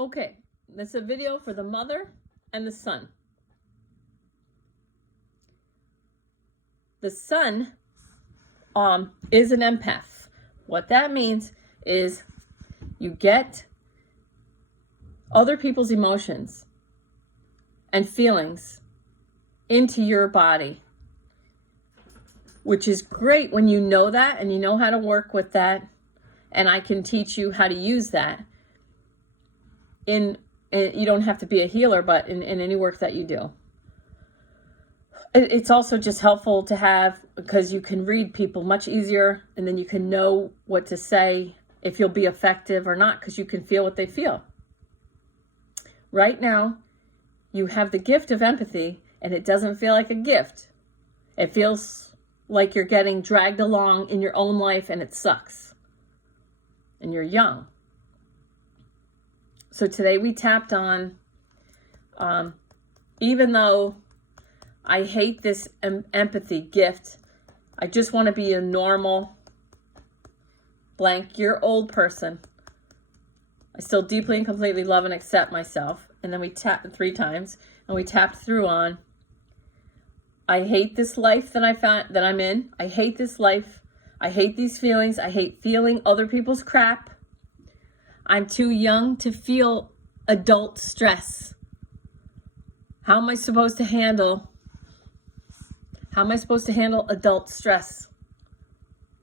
Okay, this is a video for the mother and the son. The son is an empath. What that means is you get other people's emotions and feelings into your body, which is great when you know that and you know how to work with that, and I can teach you how to use that you don't have to be a healer, but in any work that you do. It's also just helpful to have, because you can read people much easier, and then you can know what to say, if you'll be effective or not, because you can feel what they feel. Right now, you have the gift of empathy, and it doesn't feel like a gift. It feels like you're getting dragged along in your own life, and it sucks. And you're young. So today we tapped on, even though I hate this empathy gift, I just want to be a normal, blank, year old person. I still deeply and completely love and accept myself. And then we tapped 3 times, and we tapped through on, I hate this life that I'm in. I hate this life. I hate these feelings. I hate feeling other people's crap. I'm too young to feel adult stress. How am I supposed to handle adult stress?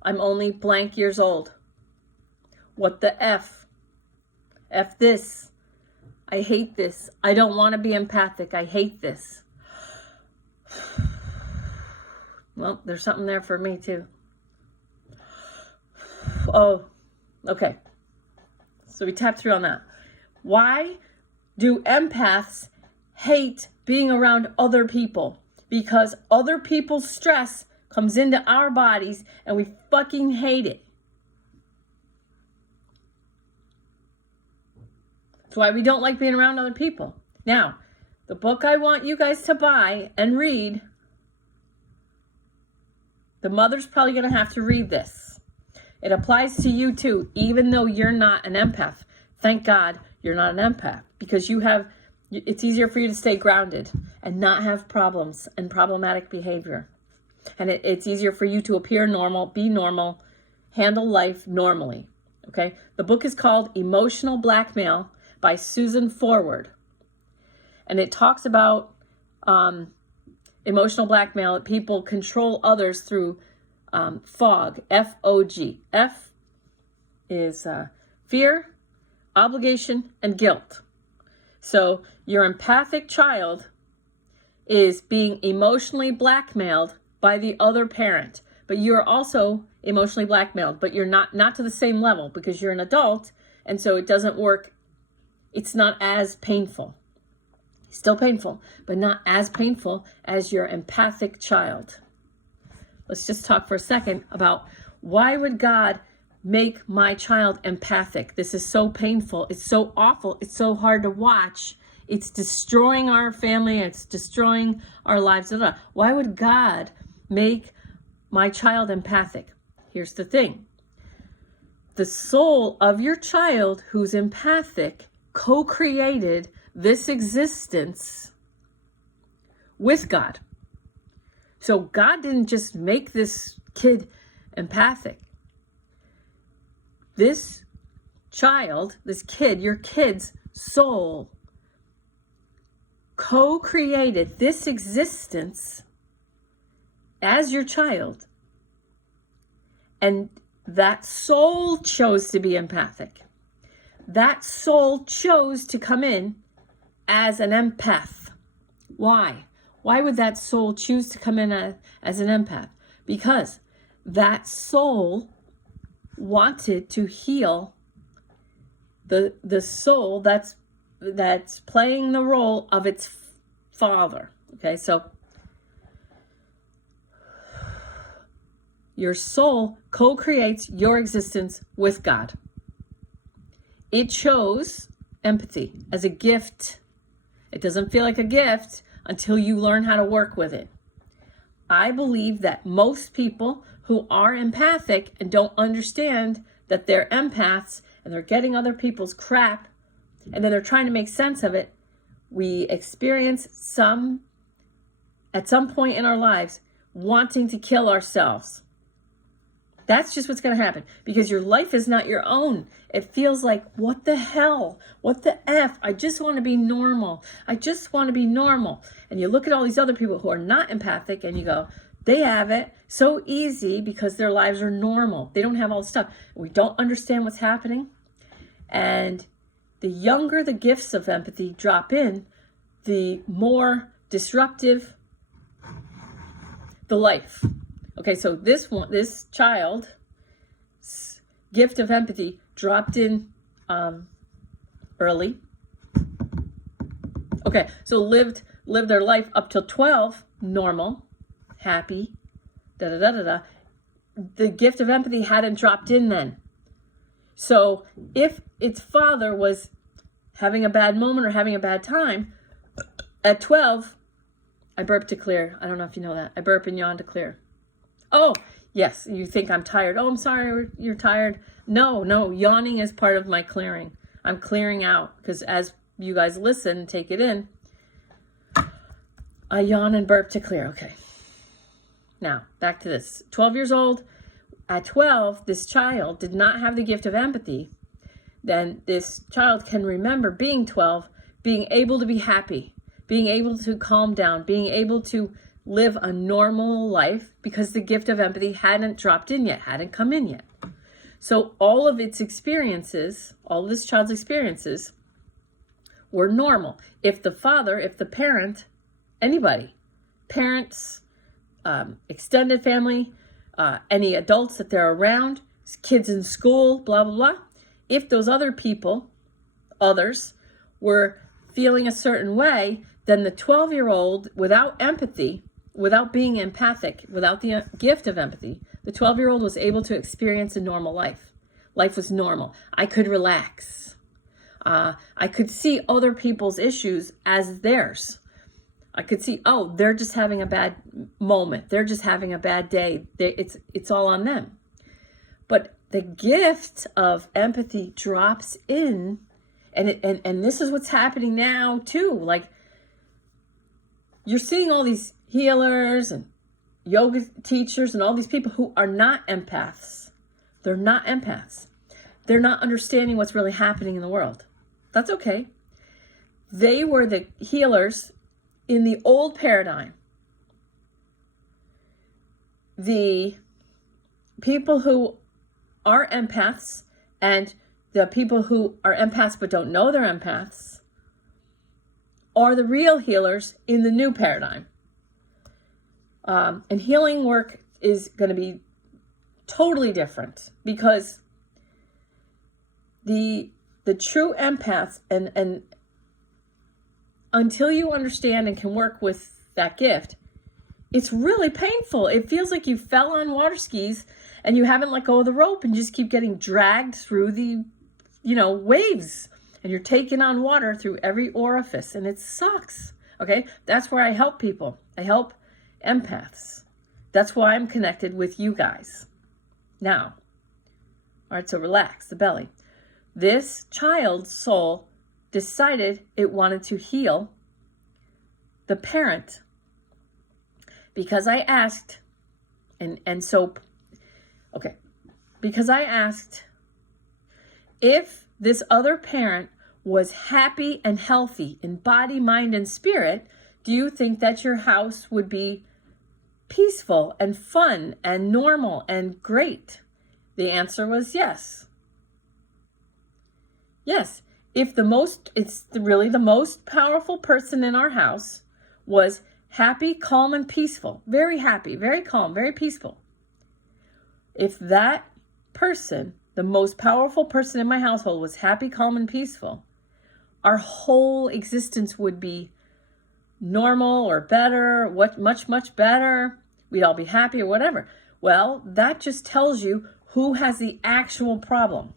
I'm only blank years old. What the F? F this. I hate this. I don't want to be empathic. I hate this. Well, there's something there for me too. Oh, okay. So we tapped through on that. Why do empaths hate being around other people? Because other people's stress comes into our bodies and we fucking hate it. That's why we don't like being around other people. Now, the book I want you guys to buy and read, the mother's probably going to have to read this. It applies to you too, even though you're not an empath. Thank God you're not an empath, because it's easier for you to stay grounded and not have problems and problematic behavior. And it's easier for you to appear normal, be normal, handle life normally. Okay? The book is called Emotional Blackmail by Susan Forward. And it talks about emotional blackmail. People control others through FOG, F-O-G. F is fear, obligation, and guilt. So your empathic child is being emotionally blackmailed by the other parent, but you're also emotionally blackmailed, but you're not to the same level, because you're an adult, and so it doesn't work. It's not as painful. Still painful, but not as painful as your empathic child. Let's just talk for a second about, why would God make my child empathic? This is so painful. It's so awful. It's so hard to watch. It's destroying our family. It's destroying our lives. Why would God make my child empathic? Here's the thing. The soul of your child who's empathic co-created this existence with God. So God didn't just make this kid empathic. This child, this kid, your kid's soul co-created this existence as your child. And that soul chose to be empathic. That soul chose to come in as an empath. Why? Why would that soul choose to come in as an empath? Because that soul wanted to heal the soul that's playing the role of its father. Okay, so your soul co-creates your existence with God. It chose empathy as a gift. It doesn't feel like a gift until you learn how to work with it. I believe that most people who are empathic and don't understand that they're empaths and they're getting other people's crap and then they're trying to make sense of it, we experience at some point in our lives, wanting to kill ourselves. That's just what's going to happen, because your life is not your own. It feels like, what the hell? What the F? I just want to be normal. I just want to be normal. And you look at all these other people who are not empathic and you go, they have it so easy because their lives are normal. They don't have all the stuff. We don't understand what's happening. And the younger the gifts of empathy drop in, the more disruptive the life. Okay, so this child's gift of empathy dropped in early. Okay, so lived their life up till 12, normal, happy, da-da-da-da-da. The gift of empathy hadn't dropped in then. So if its father was having a bad moment or having a bad time, at 12, I burp to clear. I don't know if you know that. I burp and yawn to clear. Oh, yes, you think I'm tired. Oh, I'm sorry, you're tired. No, yawning is part of my clearing. I'm clearing out, because as you guys listen and take it in, I yawn and burp to clear. Okay. Now, back to this. 12 years old. At 12, this child did not have the gift of empathy. Then this child can remember being 12, being able to be happy, being able to calm down, being able to live a normal life, because the gift of empathy hadn't dropped in yet, hadn't come in yet. So all of its experiences, all of this child's experiences were normal. If the father, if the parent, anybody, parents, extended family, any adults that they're around, kids in school, blah, blah, blah. If those other people, others, were feeling a certain way, then the 12-year-old, without empathy, without being empathic, without the gift of empathy, the 12-year-old was able to experience a normal life. Life was normal. I could relax. I could see other people's issues as theirs. I could see, oh, they're just having a bad moment. They're just having a bad day. It's all on them. But the gift of empathy drops in, and this is what's happening now too. Like, you're seeing all these healers and yoga teachers and all these people who are not empaths. They're not empaths. They're not understanding what's really happening in the world. That's okay. They were the healers in the old paradigm. The people who are empaths and the people who are empaths but don't know they're empaths are the real healers in the new paradigm. And healing work is going to be totally different, because the true empaths, and until you understand and can work with that gift, it's really painful. It feels like you fell on water skis and you haven't let go of the rope and you just keep getting dragged through the, waves, and you're taking on water through every orifice, and it sucks. Okay. That's where I help people. I help empaths. That's why I'm connected with you guys. Now, all right, so relax the belly. This child's soul decided it wanted to heal the parent, because I asked, because I asked if this other parent was happy and healthy in body, mind, and spirit, do you think that your house would be peaceful and fun and normal and great? The answer was yes. Yes. If really the most powerful person in our house was happy, calm, and peaceful, very happy, very calm, very peaceful. If that person, the most powerful person in my household, was happy, calm, and peaceful, our whole existence would be normal or better, much, much better. We'd all be happy or whatever. Well, that just tells you who has the actual problem.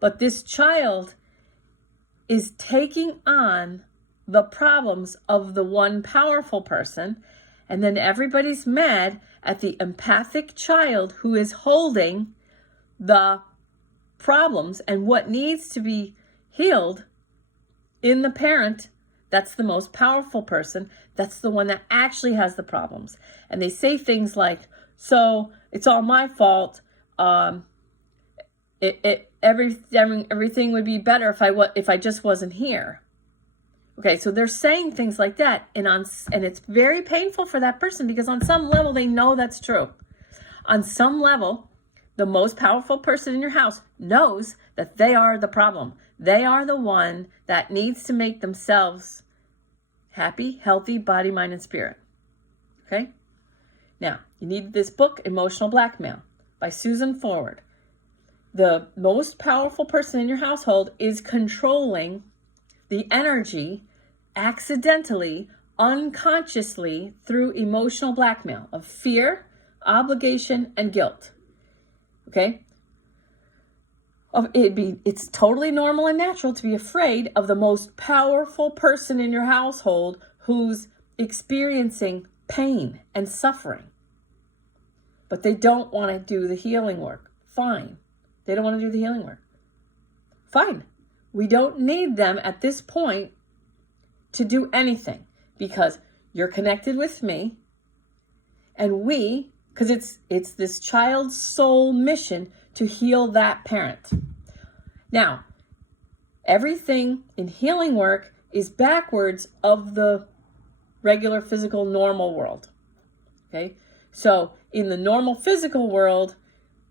But this child is taking on the problems of the one powerful person, and then everybody's mad at the empathic child who is holding the problems and what needs to be healed in the parent, that's the most powerful person. That's the one that actually has the problems. And they say things like, so it's all my fault. Everything would be better if I just wasn't here. Okay, so they're saying things like that, and it's very painful for that person, because on some level they know that's true. On some level, the most powerful person in your house knows that they are the problem. They are the one that needs to make themselves happy, healthy, body, mind, and spirit. Okay? Now, you need this book, Emotional Blackmail, by Susan Forward. The most powerful person in your household is controlling the energy accidentally, unconsciously, through emotional blackmail of fear, obligation, and guilt. Okay? It's totally normal and natural to be afraid of the most powerful person in your household who's experiencing pain and suffering. But they don't want to do the healing work. Fine. They don't want to do the healing work. Fine. We don't need them at this point to do anything, because you're connected with me, and because it's this child's soul mission to heal that parent. Now, everything in healing work is backwards of the regular physical normal world. Okay? So in the normal physical world,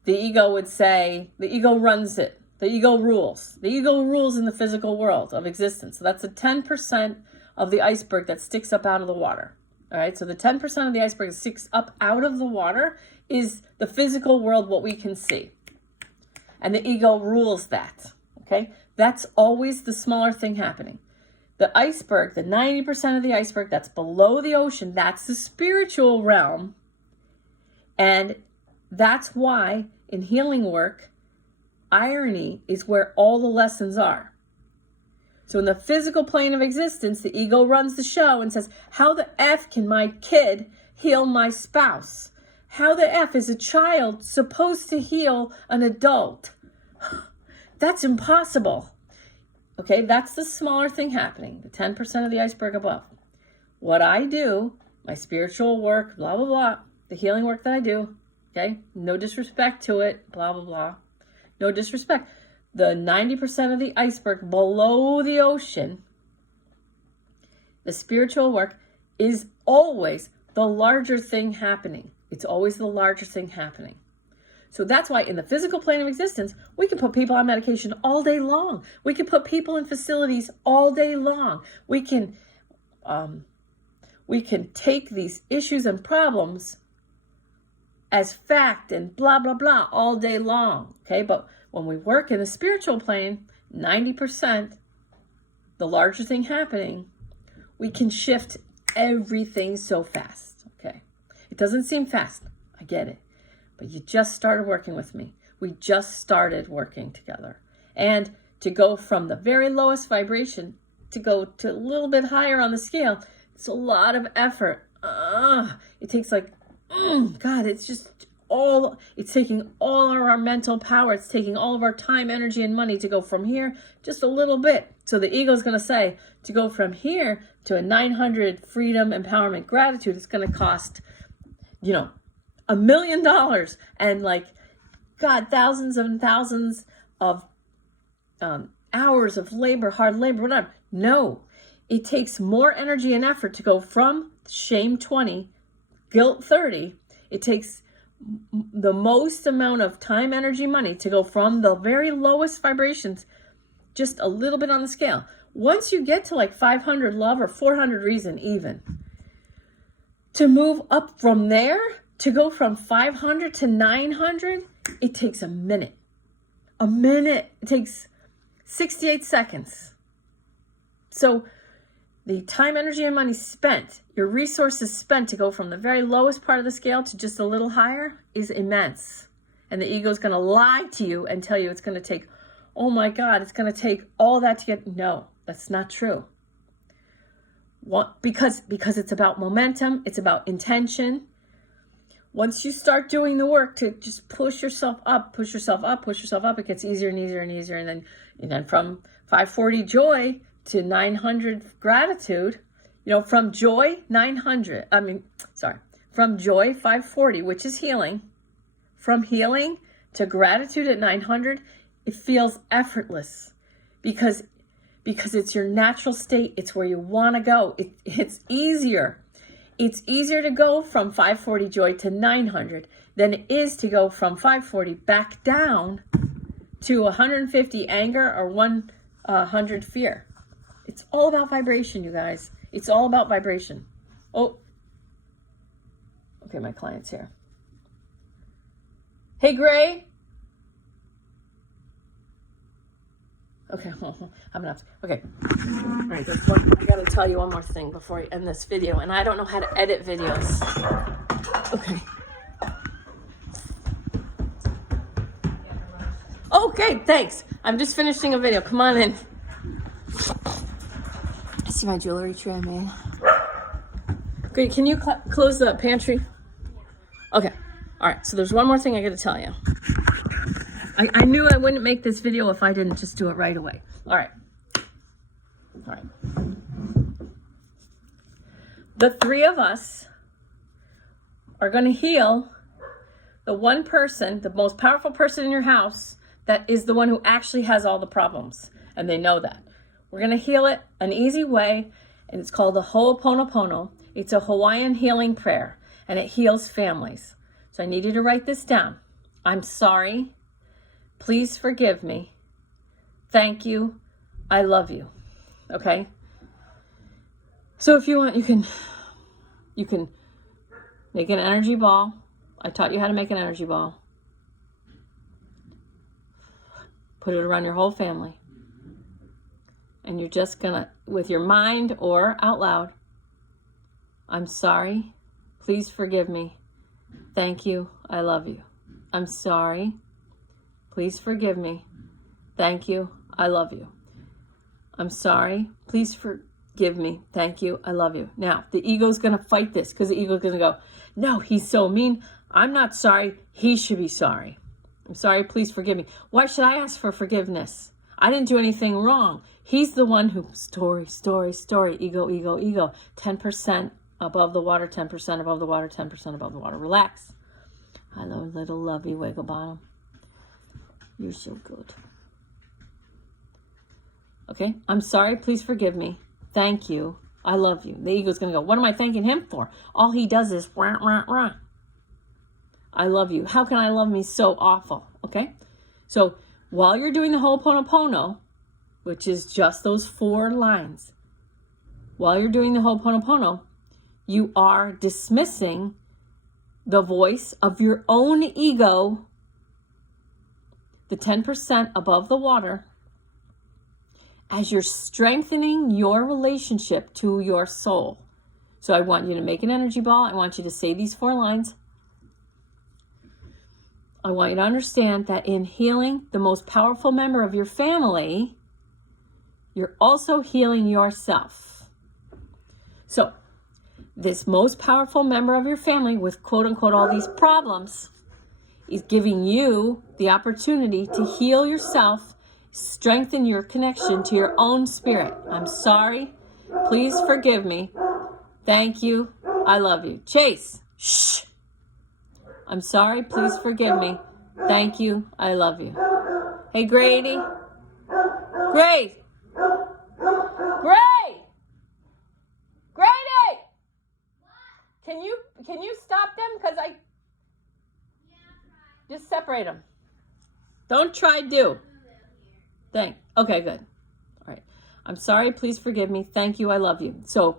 the ego would say, the ego runs it. The ego rules. The ego rules in the physical world of existence. So that's the 10% of the iceberg that sticks up out of the water. All right, so the 10% of the iceberg that sticks up out of the water is the physical world, what we can see. And the ego rules that, okay? That's always the smaller thing happening. The iceberg, the 90% of the iceberg that's below the ocean, that's the spiritual realm. And that's why in healing work, irony is where all the lessons are. So in the physical plane of existence, the ego runs the show and says, how the F can my kid heal my spouse? How the F is a child supposed to heal an adult? That's impossible. Okay, that's the smaller thing happening, the 10% of the iceberg above. What I do, my spiritual work, blah, blah, blah, the healing work that I do, okay, no disrespect to it, blah, blah, blah, no disrespect. The 90% of the iceberg below the ocean, the spiritual work, is always the larger thing happening. It's always the larger thing happening. So that's why in the physical plane of existence, we can put people on medication all day long. We can put people in facilities all day long. We can take these issues and problems as fact and blah, blah, blah all day long. Okay, but when we work in the spiritual plane, 90%, the larger thing happening, we can shift everything so fast. Okay, it doesn't seem fast. I get it. But you just started working with me. We just started working together. And to go from the very lowest vibration to go to a little bit higher on the scale, it's a lot of effort. It takes God, it's taking all of our mental power. It's taking all of our time, energy, and money to go from here just a little bit. So the ego is going to say, to go from here to a 900 freedom, empowerment, gratitude, it's going to cost, $1 million and God, thousands and thousands of hours of labor, hard labor, whatever. No, it takes more energy and effort to go from shame 20, guilt 30. It takes the most amount of time, energy, money to go from the very lowest vibrations just a little bit on the scale. Once you get to 500 love or 400 reason even, to move up from there, to go from 500 to 900, it takes a minute. A minute. It takes 68 seconds. So the time, energy, and money spent, your resources spent to go from the very lowest part of the scale to just a little higher is immense. And the ego is going to lie to you and tell you it's going to take, oh my God, it's going to take all that to get. No, that's not true. Because it's about momentum, it's about intention. Once you start doing the work to just push yourself up, it gets easier and easier and easier. And then from 540 joy to 900 gratitude, from joy 900, from joy 540, which is healing, from healing to gratitude at 900, it feels effortless because it's your natural state. It's where you want to go. It's easier. It's easier to go from 540 joy to 900 than it is to go from 540 back down to 150 anger or 100 fear. It's all about vibration, you guys. It's all about vibration. Oh, okay, my client's here. Hey, Gray. Okay, I'm gonna have to, okay. All right, I gotta tell you one more thing before I end this video, and I don't know how to edit videos. Okay. Okay, thanks. I'm just finishing a video. Come on in. See my jewelry tray I made. Great, can you close the pantry? Okay, all right, so there's one more thing I gotta tell you. I knew I wouldn't make this video if I didn't just do it right away. All right. The three of us are going to heal the one person, the most powerful person in your house, that is the one who actually has all the problems. And they know that. We're going to heal it an easy way, and it's called the Ho'oponopono. It's a Hawaiian healing prayer, and it heals families. So I need you to write this down. I'm sorry. Please forgive me. Thank you. I love you. Okay? So if you want, you can make an energy ball. I taught you how to make an energy ball. Put it around your whole family. And you're just gonna, with your mind or out loud, I'm sorry. Please forgive me. Thank you. I love you. I'm sorry. Please forgive me. Thank you. I love you. I'm sorry. Please forgive me. Thank you. I love you. Now, the ego's going to fight this because the ego's going to go, no, he's so mean. I'm not sorry. He should be sorry. I'm sorry. Please forgive me. Why should I ask for forgiveness? I didn't do anything wrong. He's the one who, story, ego, ego, ego. 10% above the water, 10% above the water, 10% above the water. Relax. Hello, little lovey wiggle bottom. You're so good. Okay, I'm sorry. Please forgive me. Thank you. I love you. The ego's going to go, what am I thanking him for? All he does is rah, rah, rah. I love you. How can I love me so awful? Okay, so while you're doing the Ho'oponopono, which is just those 4 lines, while you're doing the Ho'oponopono, you are dismissing the voice of your own ego, the 10% above the water, as you're strengthening your relationship to your soul. So I want you to make an energy ball. I want you to say these 4 lines. I want you to understand that in healing the most powerful member of your family, you're also healing yourself. So this most powerful member of your family with quote unquote all these problems is giving you the opportunity to heal yourself, strengthen your connection to your own spirit. I'm sorry. Please forgive me. Thank you. I love you. Chase. Shh. I'm sorry. Please forgive me. Thank you. I love you. Hey, Grady. Grace. Gray. Grady. Can you stop them? Because just separate them. Don't try, do. Okay, good. All right. I'm sorry. Please forgive me. Thank you. I love you. So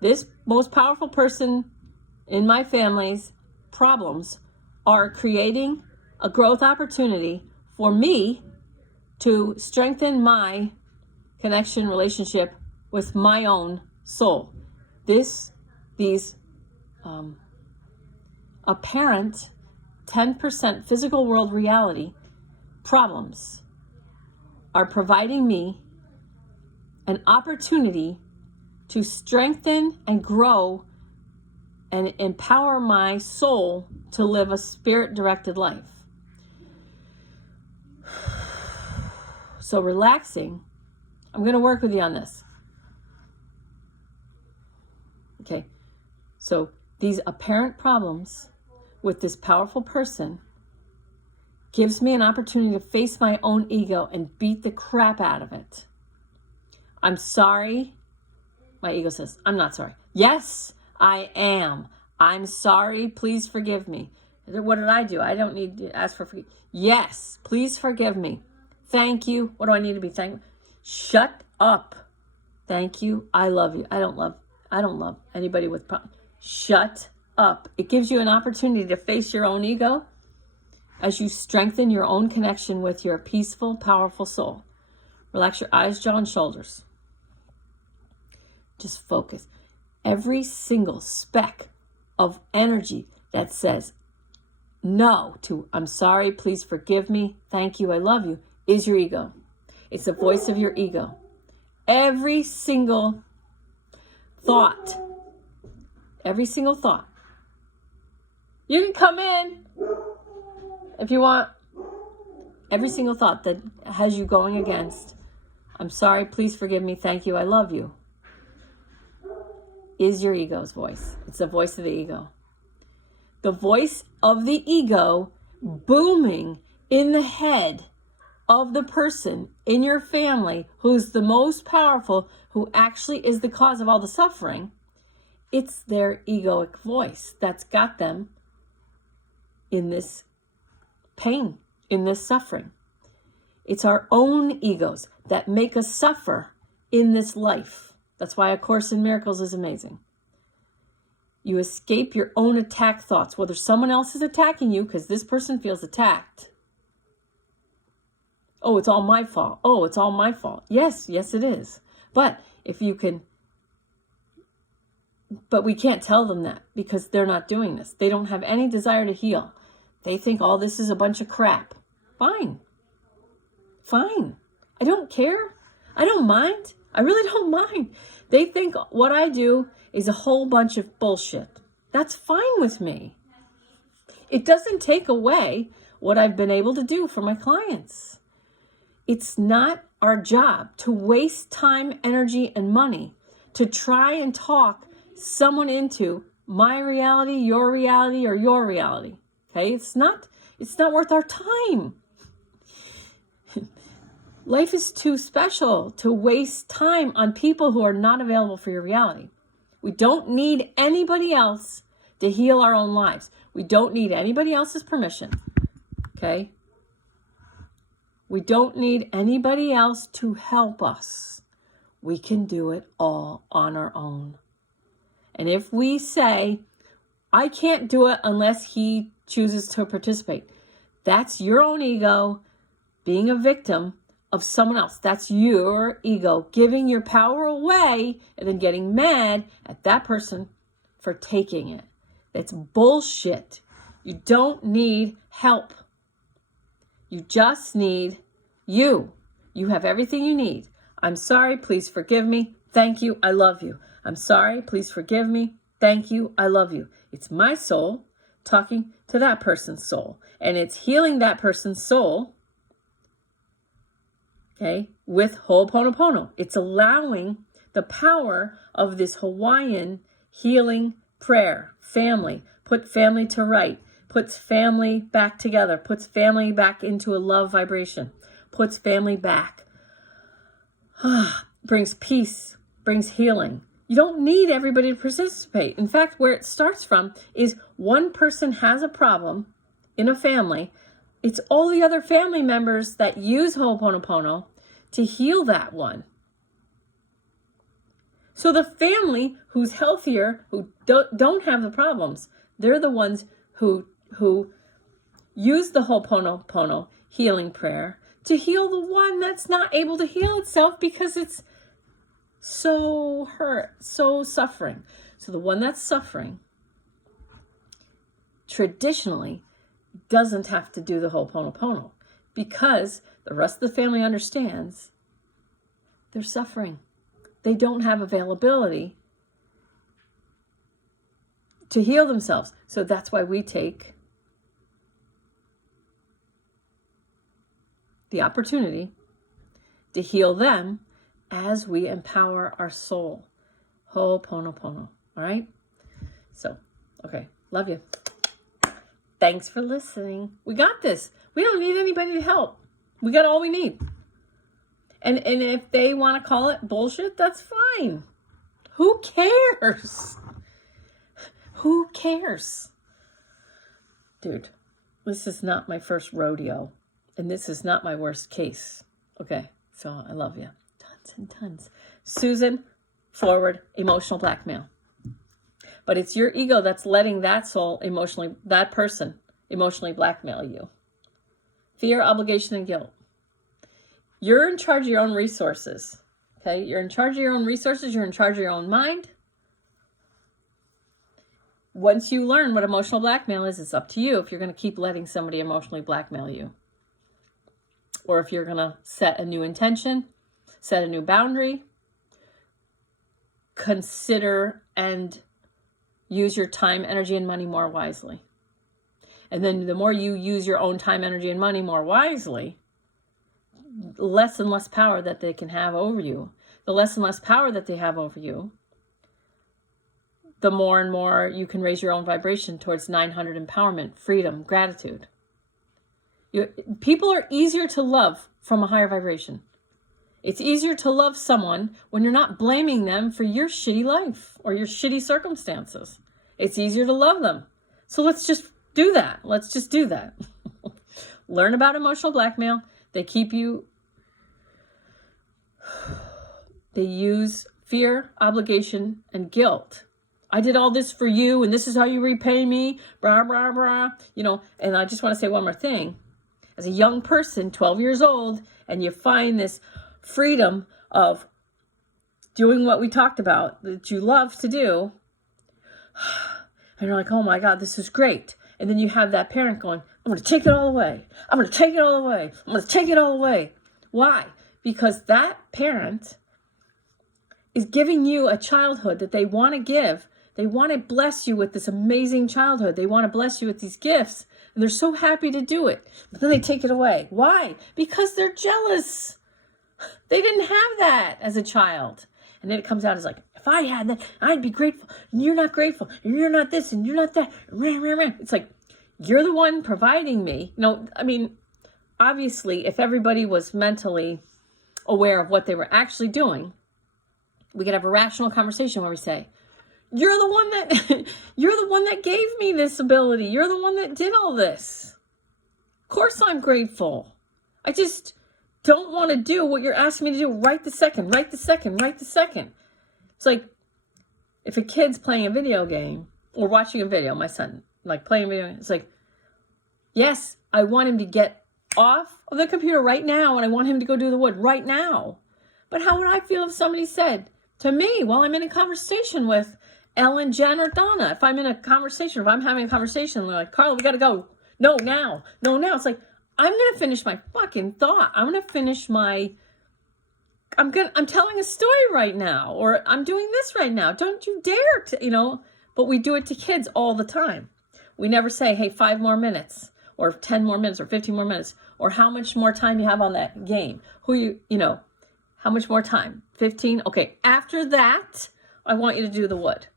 this most powerful person in my family's problems are creating a growth opportunity for me to strengthen my connection relationship with my own soul. These apparent 10% physical world reality problems are providing me an opportunity to strengthen and grow and empower my soul to live a spirit-directed life. So relaxing I'm going to work with you on this. Okay. So these apparent problems with this powerful person gives me an opportunity to face my own ego and beat the crap out of it. I'm sorry. My ego says, I'm not sorry. Yes, I am. I'm sorry. Please forgive me. What did I do? I don't need to ask for forgiveness. Yes, please forgive me. Thank you. What do I need to be thankful? Shut up. Thank you. I love you. I don't love anybody with problems. Shut up. It gives you an opportunity to face your own ego as you strengthen your own connection with your peaceful, powerful soul. Relax your eyes, jaw, and shoulders. Just focus. Every single speck of energy that says no to I'm sorry, please forgive me, thank you, I love you, is your ego. It's the voice of your ego. Every single thought. You can come in if you want. Every single thought that has you going against, I'm sorry, please forgive me, thank you, I love you, is your ego's voice. It's the voice of the ego. The voice of the ego booming in the head of the person in your family who's the most powerful, who actually is the cause of all the suffering. It's their egoic voice that's got them in this pain, in this suffering. It's our own egos that make us suffer in this life. That's why A Course in Miracles is amazing. You escape your own attack thoughts, whether someone else is attacking you because this person feels attacked. Oh, it's all my fault. Oh, it's all my fault. Yes, it is. But we can't tell them that because they're not doing this. They don't have any desire to heal. They think all this is a bunch of crap. Fine. I don't care. I don't mind. I really don't mind. They think what I do is a whole bunch of bullshit. That's fine with me. It doesn't take away what I've been able to do for my clients. It's not our job to waste time, energy, and money to try and talk someone into my reality, your reality, or your reality. Okay? It's not worth our time. Life is too special to waste time on people who are not available for your reality. We don't need anybody else to heal our own lives. We don't need anybody else's permission. Okay? We don't need anybody else to help us. We can do it all on our own. And if we say, I can't do it unless he chooses to participate, that's your own ego being a victim of someone else. That's your ego giving your power away and then getting mad at that person for taking it. That's bullshit. You don't need help. You just need you. You have everything you need. I'm sorry, please forgive me. Thank you, I love you. I'm sorry, please forgive me. Thank you, I love you. It's my soul talking to that person's soul. And it's healing that person's soul, okay, with Ho'oponopono. It's allowing the power of this Hawaiian healing prayer. Family. Put family to right. Puts family back together. Puts family back into a love vibration. Puts family back. Brings peace. Brings healing. You don't need everybody to participate. In fact, where it starts from is one person has a problem in a family. It's all the other family members that use Ho'oponopono to heal that one. So the family who's healthier, who don't have the problems, they're the ones who use the Ho'oponopono healing prayer to heal the one that's not able to heal itself because it's so hurt, so suffering. So the one that's suffering traditionally doesn't have to do the Ho'oponopono because the rest of the family understands they're suffering. They don't have availability to heal themselves. So that's why we take the opportunity to heal them as we empower our soul. Ho'oponopono. All right? So, okay. Love you. Thanks for listening. We got this. We don't need anybody to help. We got all we need. And if they want to call it bullshit, that's fine. Who cares? Who cares? Dude, this is not my first rodeo. And this is not my worst case. Okay, so I love you. Tons and tons. Susan, forward, emotional blackmail. But it's your ego that's letting that person emotionally blackmail you. Fear, obligation, and guilt. You're in charge of your own resources. Okay, you're in charge of your own resources. You're in charge of your own mind. Once you learn what emotional blackmail is, it's up to you if you're going to keep letting somebody emotionally blackmail you. Or if you're going to set a new intention, set a new boundary, consider and use your time, energy, and money more wisely. And then the more you use your own time, energy, and money more wisely, less and less power that they can have over you. The less and less power that they have over you, the more and more you can raise your own vibration towards 900 empowerment, freedom, gratitude. People are easier to love from a higher vibration. It's easier to love someone when you're not blaming them for your shitty life or your shitty circumstances. It's easier to love them. So let's just do that. Let's just do that. Learn about emotional blackmail. They use fear, obligation, and guilt. I did all this for you, and this is how you repay me, blah, blah, blah. And I just want to say one more thing. As a young person, 12 years old, and you find this freedom of doing what we talked about that you love to do, and you're like, oh my God, this is great. And then you have that parent going, I'm going to take it all away. I'm going to take it all away. I'm going to take it all away. Why? Because that parent is giving you a childhood that they want to give. They want to bless you with this amazing childhood. They want to bless you with these gifts. And they're so happy to do it. But then they take it away. Why? Because they're jealous. They didn't have that as a child. And then it comes out as like, if I had that, I'd be grateful. And you're not grateful. And you're not this. And you're not that. It's like, you're the one providing me. Obviously, if everybody was mentally aware of what they were actually doing, we could have a rational conversation where we say, you're the one that gave me this ability. You're the one that did all this. Of course I'm grateful. I just don't want to do what you're asking me to do right this second. It's like if a kid's playing a video game or watching a video, my son, like playing a video, it's like, yes, I want him to get off of the computer right now and I want him to go do the wood right now. But how would I feel if somebody said to me while I'm in a conversation with Ellen, Jen, or Donna, if I'm having a conversation, they're like, Carla, we got to go. No, now. It's like, I'm going to finish my fucking thought. I'm telling a story right now, or I'm doing this right now. Don't you dare to, but we do it to kids all the time. We never say, hey, 5 more minutes or 10 more minutes or 15 more minutes, or how much more time you have on that game. How much more time? 15? Okay. After that, I want you to do the wood.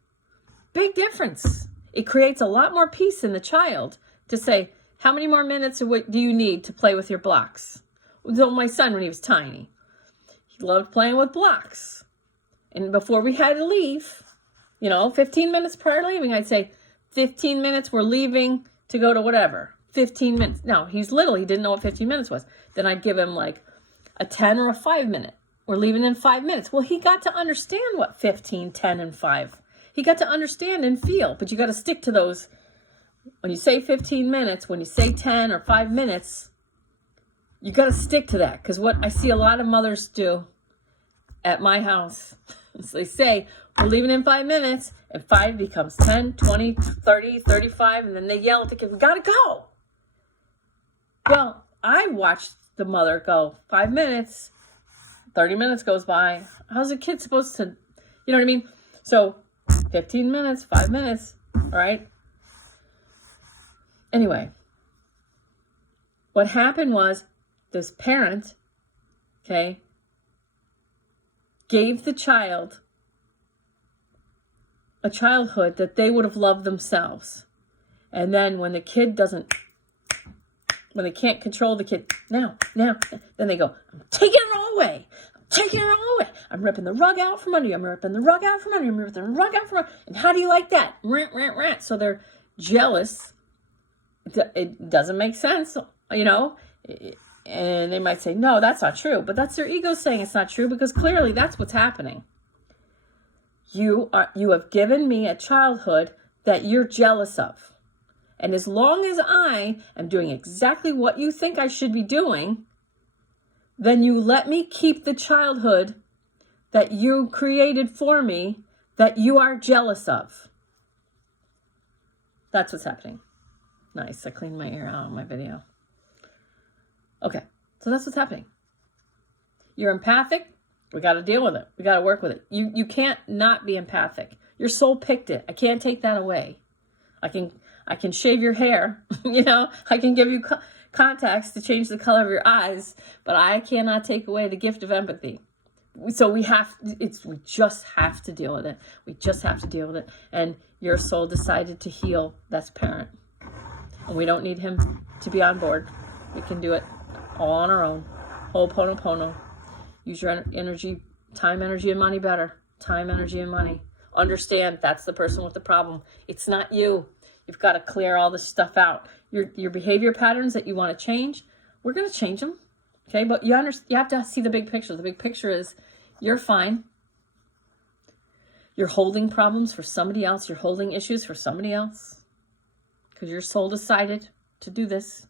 Big difference. It creates a lot more peace in the child to say, how many more minutes do you need to play with your blocks? So my son, when he was tiny, he loved playing with blocks. And before we had to leave, 15 minutes prior to leaving, I'd say, 15 minutes, we're leaving to go to whatever. 15 minutes. Now, he's little. He didn't know what 15 minutes was. Then I'd give him like a 10 or a 5 minute. We're leaving in 5 minutes. Well, he got to understand what 15, 10, and 5. He got to understand and feel, but you got to stick to those. When you say 15 minutes, when you say 10 or 5 minutes, you got to stick to that. Because what I see a lot of mothers do at my house is they say, we're leaving in 5 minutes, and 5 becomes 10, 20, 30, 35, and then they yell at the kid, we got to go. Well, I watched the mother go 5 minutes, 30 minutes goes by. How's a kid supposed to, you know what I mean? So 15 minutes, 5 minutes, all right? Anyway, what happened was this parent, okay, gave the child a childhood that they would have loved themselves. And then when the kid doesn't, when they can't control the kid, now, then they go, I'm taking it all away. I'm taking it all away. I'm ripping the rug out from under you. I'm ripping the rug out from under you. I'm ripping the rug out from under you. And how do you like that? Rant, rant, rant. So they're jealous. It doesn't make sense, you know. And they might say, no, that's not true. But that's their ego saying it's not true, because clearly that's what's happening. You have given me a childhood that you're jealous of. And as long as I am doing exactly what you think I should be doing, then you let me keep the childhood that you created for me that you are jealous of. That's what's happening. Nice. I cleaned my ear out on my video. Okay. So that's what's happening. You're empathic. We got to deal with it. We got to work with it. You can't not be empathic. Your soul picked it. I can't take that away. I can shave your hair. You know, I can give you contacts to change the color of your eyes, but I cannot take away the gift of empathy. So we just have to deal with it. We just have to deal with it. And your soul decided to heal that parent. And we don't need him to be on board. We can do it all on our own. Ho'oponopono. Use your energy, time, energy, and money better. Time, energy, and money. Understand that's the person with the problem. It's not you. You've got to clear all this stuff out. Your behavior patterns that you want to change, we're going to change them. Okay, but you have to see the big picture. The big picture is you're fine. You're holding problems for somebody else. You're holding issues for somebody else. Because your soul decided to do this.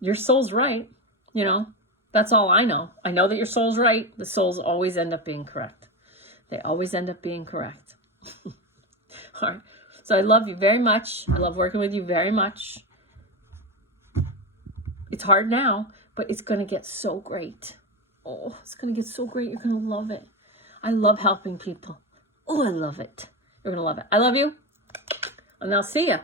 Your soul's right, you know. That's all I know. I know that your soul's right. The souls always end up being correct. They always end up being correct. All right. So I love you very much. I love working with you very much. It's hard now, but it's going to get so great. Oh, it's going to get so great. You're going to love it. I love helping people. Oh, I love it. You're going to love it. I love you. And I'll see you.